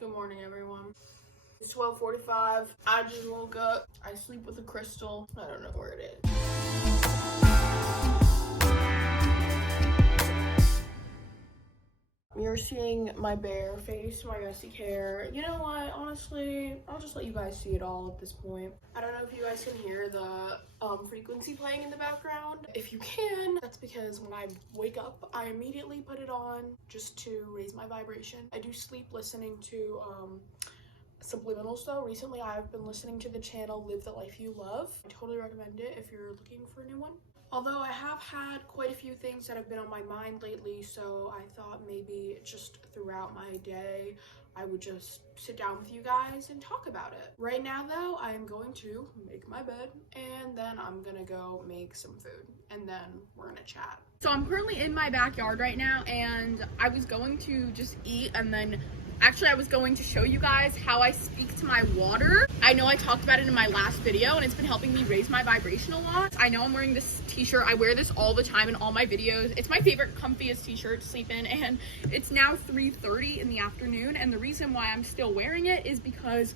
Good morning, everyone. It's 12:45. I just woke up. I sleep with a crystal. I don't know where it is. You're seeing my bare face, my messy hair. You know what? Honestly, I'll just let you guys see it all at this point. I don't know if you guys can hear the frequency playing in the background. If you can, that's because when I wake up, I immediately put it on just to raise my vibration. I do sleep listening to subliminals though. Recently, I've been listening to the channel Live the Life You Love. I totally recommend it if you're looking for a new one. Although I have had quite a few things that have been on my mind lately, so I thought maybe just throughout my day, I would just sit down with you guys and talk about it. Right now though, I am going to make my bed and then I'm gonna go make some food and then we're gonna chat. So I'm currently in my backyard right now and I was going to just eat and then actually I was going to show you guys how I speak to my water. I know I talked about it in my last video and it's been helping me raise my vibration a lot. I know I'm wearing this t-shirt. I wear this all the time in all my videos. It's my favorite comfiest t-shirt to sleep in and it's now 3:30 in the afternoon and the reason why I'm still wearing it is because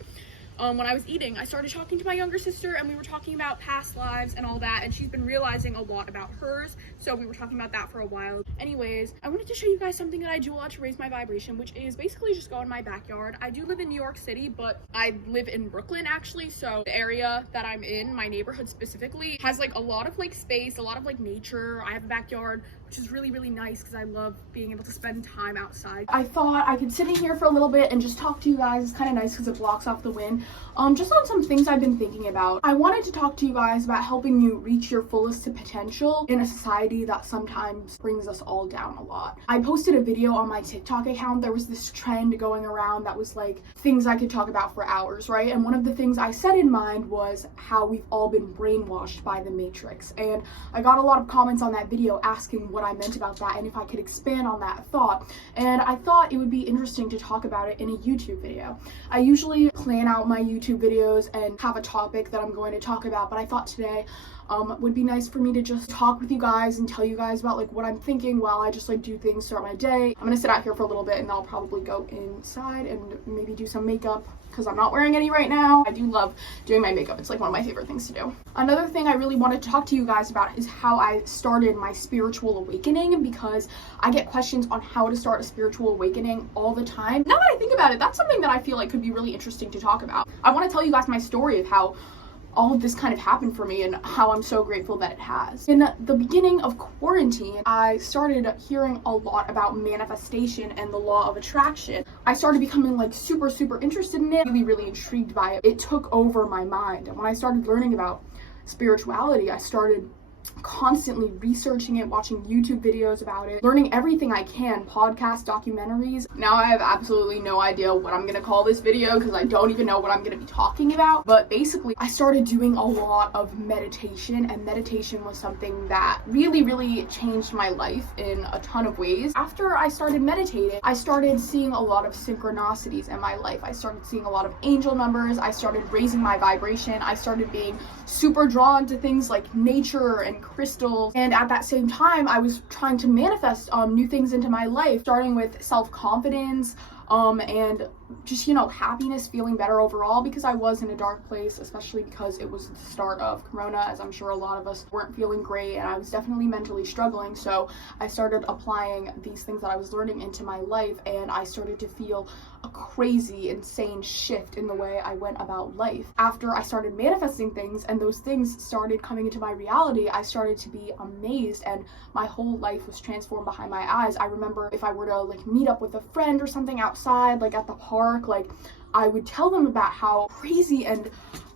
when I was eating, I started talking to my younger sister and we were talking about past lives and all that, and she's been realizing a lot about hers, so we were talking about that for a while. Anyways, I wanted to show you guys something that I do a lot to raise my vibration, which is basically just go in my backyard. I do live in New York City, but I live in Brooklyn actually, so the area that I'm in, my neighborhood specifically, has like a lot of like space, a lot of like nature. I have a backyard, which is really, really nice because I love being able to spend time outside. I thought I could sit in here for a little bit and just talk to you guys. It's kind of nice because it blocks off the wind. Just on some things I've been thinking about. I wanted to talk to you guys about helping you reach your fullest potential in a society that sometimes brings us all down a lot. I posted a video on my TikTok account. There was this trend going around that was like things I could talk about for hours, right? And one of the things I said in mind was how we've all been brainwashed by the Matrix. And I got a lot of comments on that video asking what I meant about that and if I could expand on that thought. And I thought it would be interesting to talk about it in a YouTube video. I usually plan out my YouTube videos and have a topic that I'm going to talk about, but I thought today would be nice for me to just talk with you guys and tell you guys about like what I'm thinking while I just like do things throughout my day. I'm gonna sit out here for a little bit and I'll probably go inside and maybe do some makeup because I'm not wearing any right now. I do love doing my makeup. It's like one of my favorite things to do. Another thing I really wanted to talk to you guys about is how I started my spiritual awakening, because I get questions on how to start a spiritual awakening all the time. Now that I think about it, that's something that I feel like could be really interesting to talk about. I want to tell you guys my story of how all of this kind of happened for me and how I'm so grateful that it has. In the beginning of quarantine, I started hearing a lot about manifestation and the law of attraction. I started becoming like super interested in it, really intrigued by it. It took over my mind. And when I started learning about spirituality, I started constantly researching it, watching YouTube videos about it, learning everything I can, podcasts, documentaries. Now I have absolutely no idea what I'm gonna call this video because I don't even know what I'm gonna be talking about, but basically I started doing a lot of meditation, and meditation was something that really changed my life in a ton of ways. After I started meditating, I started seeing a lot of synchronicities in my life. I started seeing a lot of angel numbers. I started raising my vibration. I started being super drawn to things like nature and crystals, and at that same time I was trying to manifest new things into my life, starting with self-confidence and just, you know, happiness, feeling better overall, because I was in a dark place, especially because it was the start of Corona, as I'm sure a lot of us weren't feeling great, and I was definitely mentally struggling. So I started applying these things that I was learning into my life, and I started to feel a crazy, insane shift in the way I went about life. After I started manifesting things and those things started coming into my reality, I started to be amazed and my whole life was transformed behind my eyes. I remember if I were to like meet up with a friend or something outside, like at the park, like I would tell them about how crazy and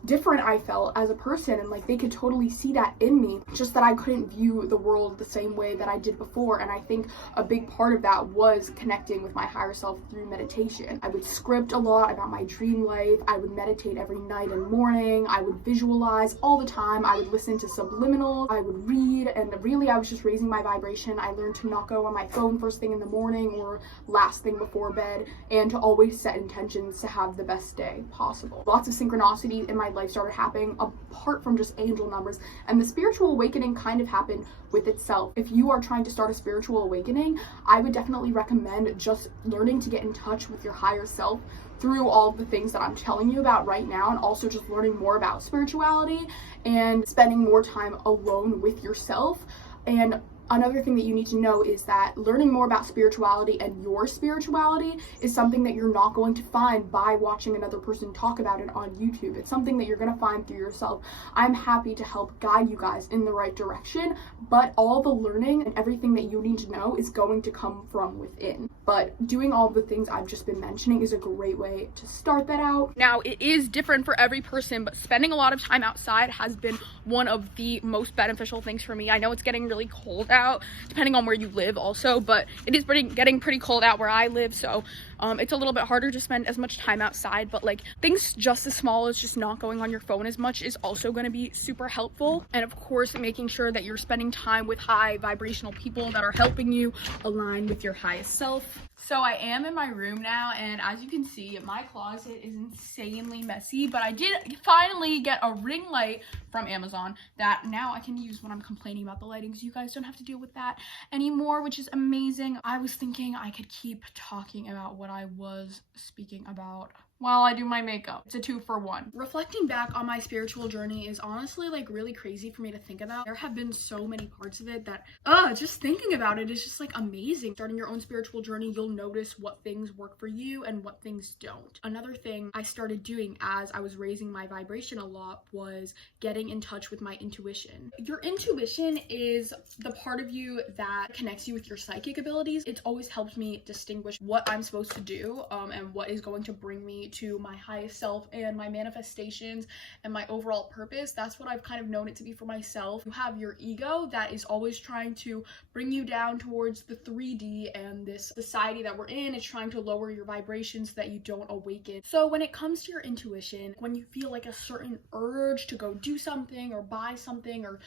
different I felt as a person, and like they could totally see that in me, just that I couldn't view the world the same way that I did before. And I think a big part of that was connecting with my higher self through meditation. I would script a lot about my dream life. I would meditate every night and morning. I would visualize all the time. I would listen to subliminals. I would read, and really I was just raising my vibration. I learned to not go on my phone first thing in the morning or last thing before bed, and to always set intentions to have have the best day possible. Lots of synchronicity in my life started happening apart from just angel numbers, and the spiritual awakening kind of happened with itself. If you are trying to start a spiritual awakening, I would definitely recommend just learning to get in touch with your higher self through all the things that I'm telling you about right now, and also just learning more about spirituality and spending more time alone with yourself. And another thing that you need to know is that learning more about spirituality and your spirituality is something that you're not going to find by watching another person talk about it on YouTube. It's something that you're going to find through yourself. I'm happy to help guide you guys in the right direction, but all the learning and everything that you need to know is going to come from within. But doing all the things I've just been mentioning is a great way to start that out. Now, it is different for every person, but spending a lot of time outside has been one of the most beneficial things for me. I know it's getting really cold out, depending on where you live also, but it is getting pretty cold out where I live, so it's a little bit harder to spend as much time outside. But like things just as small as just not going on your phone as much is also going to be super helpful. And of course, making sure that you're spending time with high vibrational people that are helping you align with your highest self. So I am in my room now, and as you can see, my closet is insanely messy, but I did finally get a ring light from Amazon that now I can use when I'm complaining about the lighting, so you guys don't have to deal with that anymore, which is amazing. I was thinking I could keep talking about what I was speaking about while I do my makeup. It's a 2-for-1. Reflecting back on my spiritual journey is honestly like really crazy for me to think about. There have been so many parts of it that just thinking about it is just like amazing. Starting your own spiritual journey, you'll notice what things work for you and what things don't. Another thing I started doing as I was raising my vibration a lot was getting in touch with my intuition. Your intuition is the part of you that connects you with your psychic abilities. It's always helped me distinguish what I'm supposed to do and what is going to bring me to my highest self and my manifestations and my overall purpose. That's what I've kind of known it to be for myself. You have your ego that is always trying to bring you down towards the 3D and this society that we're in. It's trying to lower your vibrations so that you don't awaken. So when it comes to your intuition, when you feel like a certain urge to go do something or buy something or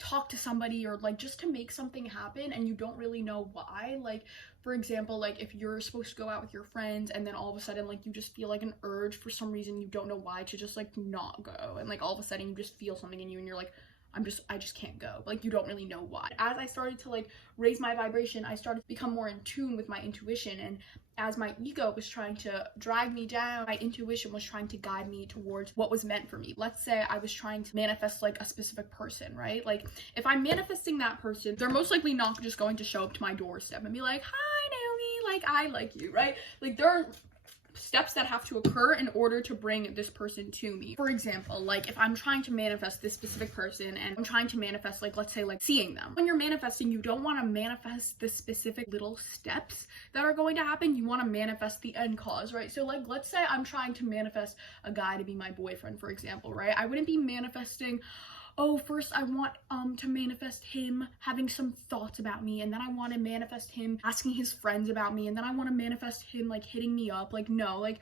talk to somebody or like just to make something happen and you don't really know why, like for example, like if you're supposed to go out with your friends and then all of a sudden like you just feel like an urge for some reason, you don't know why, to just like not go, and like all of a sudden you just feel something in you and you're like, I just can't go. Like you don't really know why. As I started to like raise my vibration, I started to become more in tune with my intuition, and as my ego was trying to drag me down, my intuition was trying to guide me towards what was meant for me. Let's say I was trying to manifest like a specific person, right? Like if I'm manifesting that person, they're most likely not just going to show up to my doorstep and be like, hi Naomi, like I like you, right? Like there are steps that have to occur in order to bring this person to me. For example, like if I'm trying to manifest this specific person and I'm trying to manifest like, let's say like seeing them. When you're manifesting, you don't want to manifest the specific little steps that are going to happen. You want to manifest the end cause, right? So like, let's say I'm trying to manifest a guy to be my boyfriend, for example, right? I wouldn't be manifesting, oh, first I want to manifest him having some thoughts about me, and then I want to manifest him asking his friends about me, and then I want to manifest him like hitting me up. Like no, like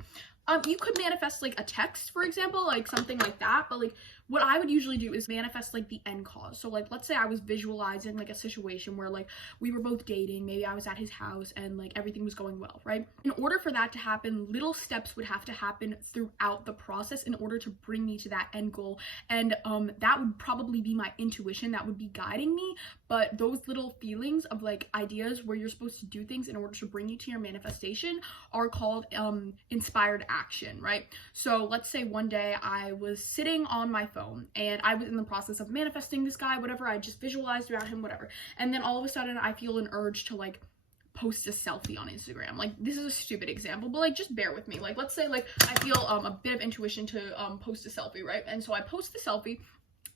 you could manifest like a text, for example, like something like that, but like what I would usually do is manifest like the end cause. So like let's say I was visualizing like a situation where like we were both dating, maybe I was at his house and like everything was going well, right? In order for that to happen, little steps would have to happen throughout the process in order to bring me to that end goal, and that would probably be my intuition that would be guiding me. But those little feelings of like ideas where you're supposed to do things in order to bring you to your manifestation are called inspired action, right? So let's say one day I was sitting on my phone and I was in the process of manifesting this guy, whatever, I just visualized about him, whatever, and then all of a sudden I feel an urge to like post a selfie on Instagram. Like this is a stupid example, but like just bear with me. Like let's say like I feel a bit of intuition to post a selfie, right? And so I post the selfie,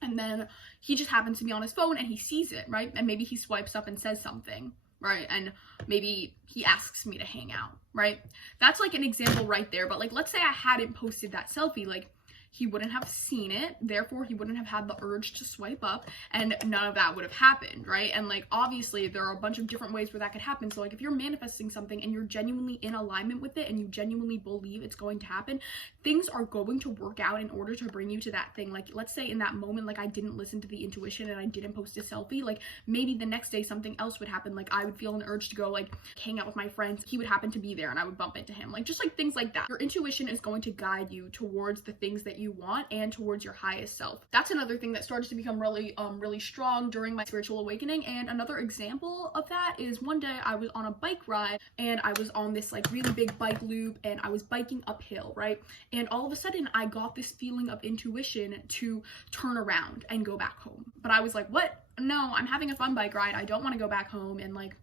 and then he just happens to be on his phone and he sees it, right? And maybe he swipes up and says something, right? And maybe he asks me to hang out, right? That's like an example right there. But like let's say I hadn't posted that selfie, like he wouldn't have seen it, therefore he wouldn't have had the urge to swipe up, and none of that would have happened, right? And like obviously there are a bunch of different ways where that could happen. So like if you're manifesting something and you're genuinely in alignment with it and you genuinely believe it's going to happen, things are going to work out in order to bring you to that thing. Like let's say in that moment, like I didn't listen to the intuition and I didn't post a selfie, like maybe the next day something else would happen. Like I would feel an urge to go like hang out with my friends, he would happen to be there and I would bump into him, like just like things like that. Your intuition is going to guide you towards the things that you want and towards your highest self. That's another thing that started to become really strong during my spiritual awakening. And another example of that is one day I was on a bike ride and I was on this like really big bike loop and I was biking uphill, right? And all of a sudden I got this feeling of intuition to turn around and go back home. But I was like, what? No, I'm having a fun bike ride. I don't want to go back home. And like,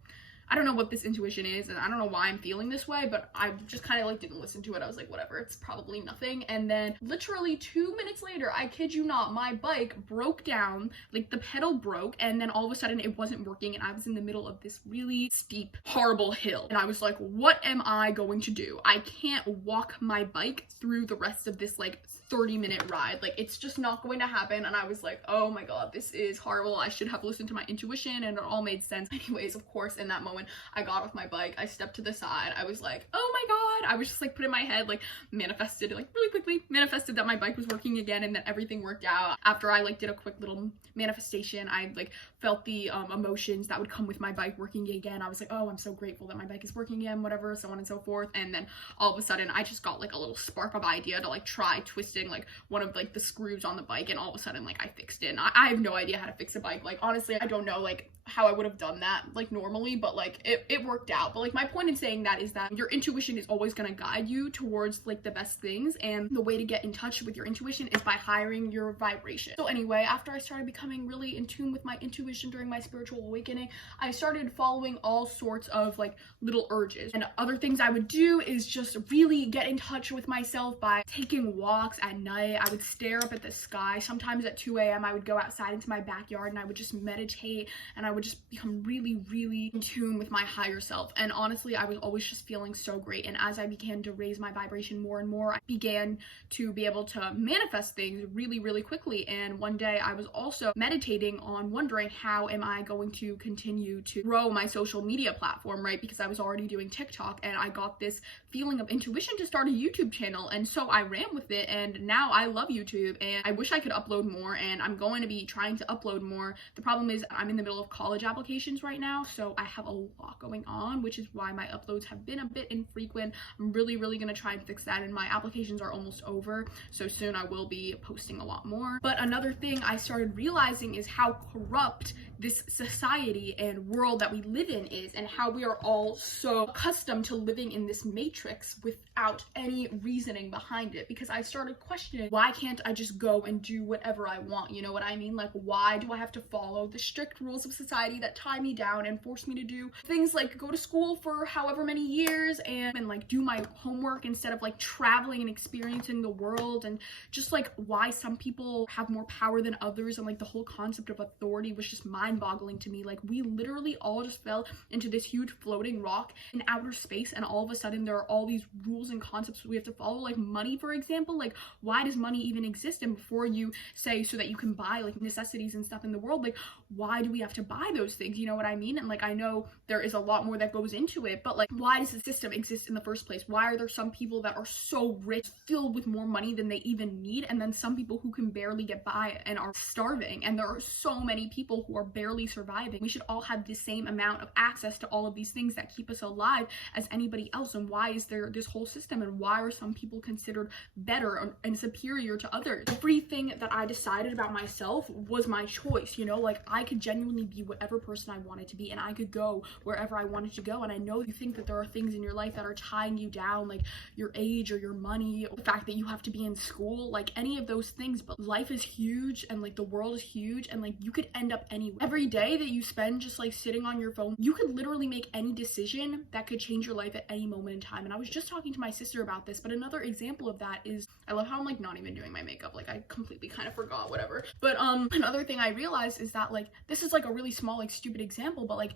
I don't know what this intuition is and I don't know why I'm feeling this way, but I just kind of like didn't listen to it. I was like, whatever, it's probably nothing. And then literally 2 minutes later, I kid you not, my bike broke down, like the pedal broke, and then all of a sudden it wasn't working and I was in the middle of this really steep, horrible hill. And I was like, what am I going to do? I can't walk my bike through the rest of this like 30-minute ride. Like it's just not going to happen. And I was like, oh my god, this is horrible. I should have listened to my intuition, and it all made sense. Anyways, of course, in that moment, I got off my bike, I stepped to the side, I was like, oh my god, I was just like put in my head, like manifested, like really quickly manifested that my bike was working again and that everything worked out. After I like did a quick little manifestation, I like felt the emotions that would come with my bike working again. I was like, oh, I'm so grateful that my bike is working again, whatever, so on and so forth. And then all of a sudden I just got like a little spark of idea to like try twisting like one of like the screws on the bike, and all of a sudden like I fixed it. And I have no idea how to fix a bike. Like honestly, I don't know like how I would have done that like normally, but like it worked out. But like my point in saying that is that your intuition is always going to guide you towards like the best things, and the way to get in touch with your intuition is by hiring your vibration. So anyway, after I started becoming really in tune with my intuition during my spiritual awakening, I started following all sorts of like little urges. And other things I would do is just really get in touch with myself by taking walks at night. I would stare up at the sky. Sometimes at 2 a.m. I would go outside into my backyard and I would just meditate, and I would just become really in tune with my higher self. And honestly, I was always just feeling so great. And as I began to raise my vibration more and more, I began to be able to manifest things really quickly. And one day I was also meditating on wondering, how am I going to continue to grow my social media platform, right? Because I was already doing TikTok and I got this feeling of intuition to start a YouTube channel. And so I ran with it, and now I love YouTube and I wish I could upload more, and I'm going to be trying to upload more. The problem is I'm in the middle of college applications right now, so I have a lot going on, which is why my uploads have been a bit infrequent. I'm really going to try and fix that, and my applications are almost over, so soon I will be posting a lot more. But another thing I started realizing is how corrupt this society and world that we live in is, and how we are all so accustomed to living in this matrix without any reasoning behind it. Because I started questioning, why can't I just go and do whatever I want? You know what I mean? Like, why do I have to follow the strict rules of society that tie me down and force me to do things like go to school for however many years and like do my homework instead of like traveling and experiencing the world? And just like why some people have more power than others, and like the whole concept of authority was just mind-boggling to me. Like we literally all just fell into this huge floating rock in outer space, and all of a sudden there are all these rules and concepts we have to follow. Like money, for example, like why does money even exist? And before you say so that you can buy like necessities and stuff in the world, like why do we have to buy those things? You know what I mean? And like I know there is a lot more that goes into it, but like why does the system exist in the first place? Why are there some people that are so rich, filled with more money than they even need, and then some people who can barely get by and are starving? And there are so many people who are barely surviving. We should all have the same amount of access to all of these things that keep us alive as anybody else. And why is there this whole system, and why are some people considered better and superior to others? Everything that I decided about myself was my choice, you know? Like I could genuinely be whatever person I wanted to be, and I could go wherever I wanted to go. And I know you think that there are things in your life that are tying you down, like your age or your money, or the fact that you have to be in school, like any of those things, but life is huge, and like the world is huge, and like you could end up anywhere. Every day that you spend just like sitting on your phone, you could literally make any decision that could change your life at any moment in time. And I was just talking to my sister about this, but another example of that is, I love how I'm like not even doing my makeup, like I completely kind of forgot, whatever. But another thing I realized is that like this is like a really small like stupid example, but like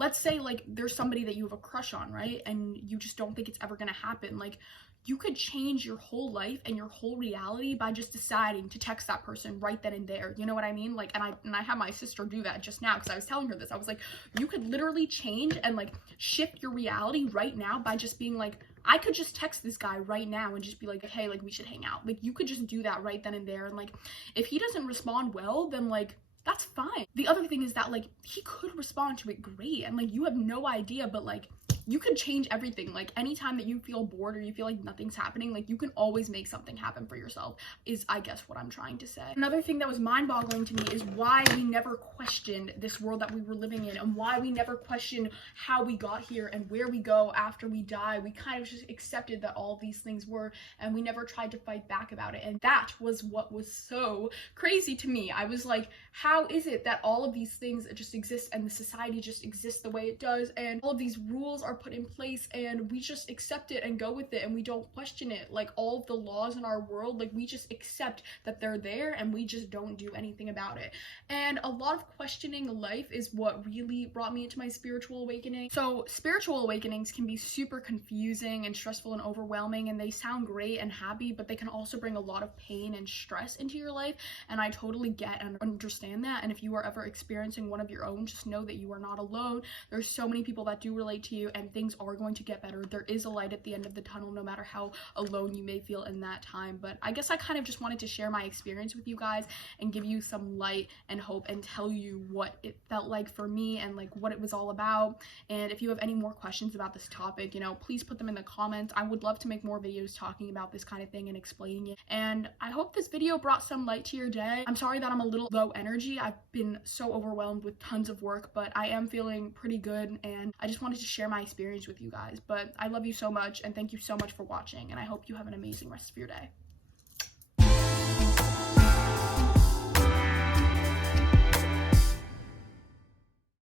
let's say like there's somebody that you have a crush on, right? And you just don't think it's ever gonna happen. Like, you could change your whole life and your whole reality by just deciding to text that person right then and there. You know what I mean? Like, and I had my sister do that just now, because I was telling her this. I was like, you could literally change and like shift your reality right now by just being like, I could just text this guy right now and just be like, hey, like, we should hang out. Like, you could just do that right then and there. And like, if he doesn't respond well, then like, that's fine. The other thing is that like, he could respond to it great, and like, you have no idea, but like, you can change everything. Like, anytime that you feel bored or you feel like nothing's happening, like, you can always make something happen for yourself, is I guess what I'm trying to say. Another thing that was mind-boggling to me is why we never questioned this world that we were living in, and why we never questioned how we got here and where we go after we die. We kind of just accepted that all these things were, and we never tried to fight back about it. And that was what was so crazy to me. I was like, how is it that all of these things just exist and the society just exists the way it does, and all of these rules are put in place and we just accept it and go with it and we don't question it? Like, all of the laws in our world, like, we just accept that they're there and we just don't do anything about it. And a lot of questioning life is what really brought me into my spiritual awakening. So spiritual awakenings can be super confusing and stressful and overwhelming, and they sound great and happy, but they can also bring a lot of pain and stress into your life, and I totally get and understand that. And if you are ever experiencing one of your own, just know that you are not alone. There's so many people that do relate to you, and things are going to get better. There is a light at the end of the tunnel, no matter how alone you may feel in that time. But I guess I kind of just wanted to share my experience with you guys and give you some light and hope and tell you what it felt like for me and like what it was all about. And if you have any more questions about this topic, you know, please put them in the comments. I would love to make more videos talking about this kind of thing and explaining it. And I hope this video brought some light to your day. I'm sorry that I'm a little low energy. I've been so overwhelmed with tons of work, but I am feeling pretty good, and I just wanted to share my experience with you guys. But I love you so much, and thank you so much for watching, and I hope you have an amazing rest of your day.